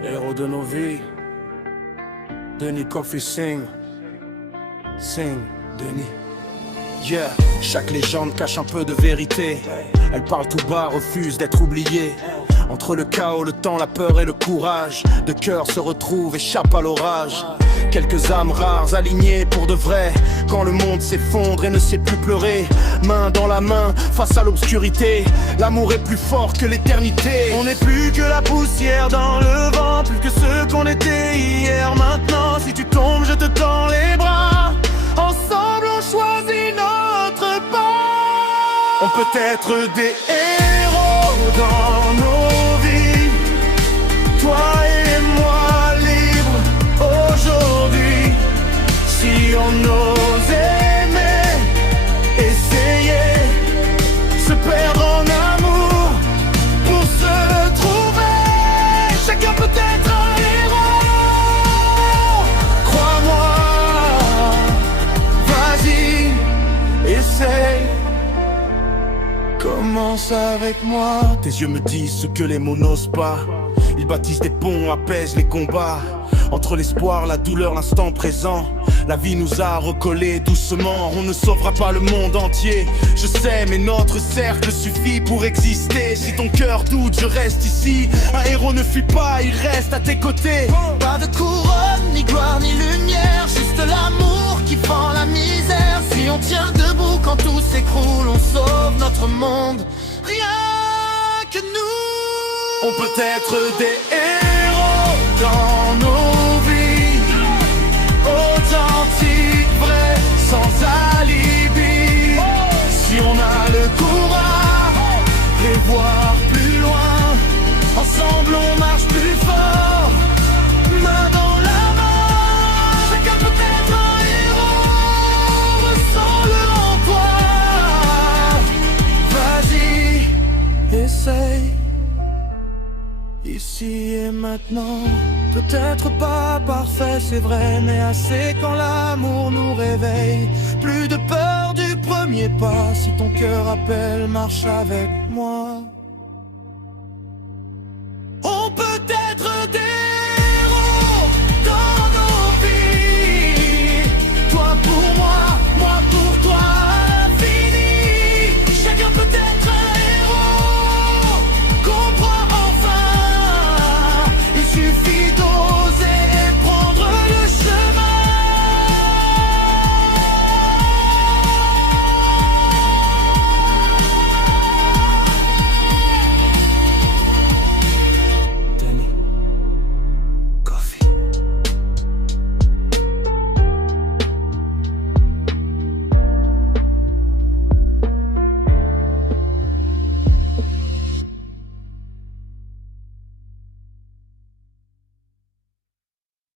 Héros de nos vies, Denis Coffey Sing, Denis. Yeah, chaque légende cache un peu de vérité. Elle parle tout bas, refuse d'être oubliée. Entre le chaos, le temps, la peur et le courage, deux cœurs se retrouvent, échappent à l'orage. Quelques âmes rares alignées pour de vrai. Quand le monde s'effondre et ne sait plus pleurer, main dans la main face à l'obscurité, l'amour est plus fort que l'éternité. On n'est plus que la poussière dans le vent, plus que ce qu'on était hier. Maintenant, si tu tombes, je te tends les bras. Ensemble, on choisit notre part. On peut être des héros dans nos vies, toi et moi libres aujourd'hui. Si on ose aimer, essayer, se perdre en amour pour se trouver. Chacun peut être un héros. Crois-moi, vas-y, essaye. Commence avec moi. Tes yeux me disent ce que les mots n'osent pas. Ils bâtissent des ponts, apaisent les combats. Entre l'espoir, la douleur, l'instant présent. La vie nous a recollés doucement. On ne sauvera pas le monde entier, je sais, mais notre cercle suffit pour exister. Si ton cœur doute, je reste ici. Un héros ne fuit pas, il reste à tes côtés. Pas de couronne, ni gloire, ni lumière, juste l'amour qui fend la misère. Si on tient debout quand tout s'écroule, on sauve notre monde, rien que nous. On peut être des héros dans nos vies, authentiques, vrais, sans alibi. Si on a le courage de voir plus loin, ensemble on marche plus fort, main dans la main. Chacun peut être un héros, ressens-le en toi. Vas-y, essaye. Ici et maintenant, peut-être pas parfait, c'est vrai, mais assez quand l'amour nous réveille. Plus de peur du premier pas, si ton cœur appelle, marche avec moi. On peut